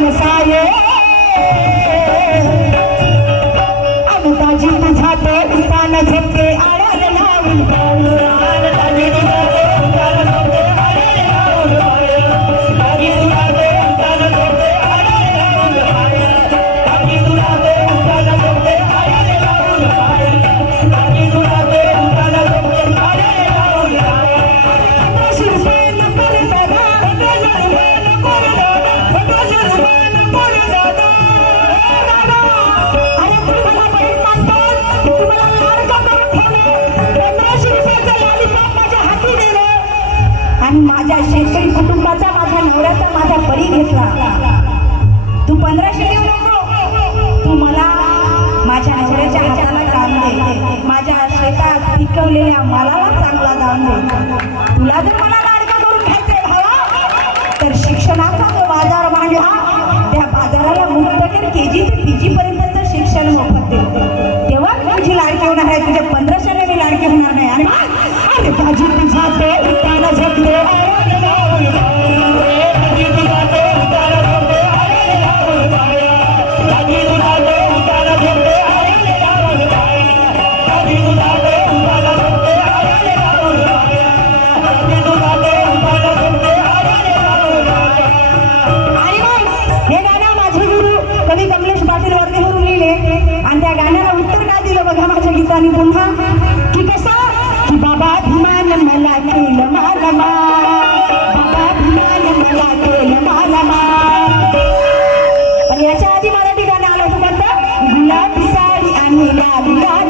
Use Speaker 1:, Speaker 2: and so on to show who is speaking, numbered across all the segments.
Speaker 1: मनसावे अमृताजी तुझा तो ठिकाण झोपते आणि माझ्या शेतकरी कुटुंबाचा माझ्या नवऱ्याचा माझा बळी घेतला. तू पंधराशे देऊ नको. तू मला माझ्या नवऱ्याच्या हाताला दान दे. माझ्या शेतात पिकवलेल्या मालाला चांगला दान दे. तुला जर मला लाडकं करून घ्यायचंय भावा तर शिक्षणाचा जो बाजार मांडला त्या बाजाराला मुक्त कर. के जी ते पी जी पर्यंतचं शिक्षण मोफत दे. तेव्हा तुझी लाडकी होणार आहे. तुझ्या पंधराशेने मी लाडकी होणार नाही. आणि अरे बाजी तुझा कवी कमलेश पाटील वर्धेवरून लिहिले. आणि त्या गाण्याला उत्तर काय दिलं बघा माझ्या गीताने पुन्हा? की कसं? की बाबा अभिमान मला केलं मालमा बाबा अभिमान मला केलं मालमा पण याच्या आधी मराठी गाणं आलं होतं गुलाबी साडी आणि लाली लालला गुलाबी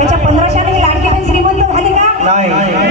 Speaker 1: त्याच्या पंधराशेने ही लाडकी बहीण श्रीमंत झाली का?
Speaker 2: नाही.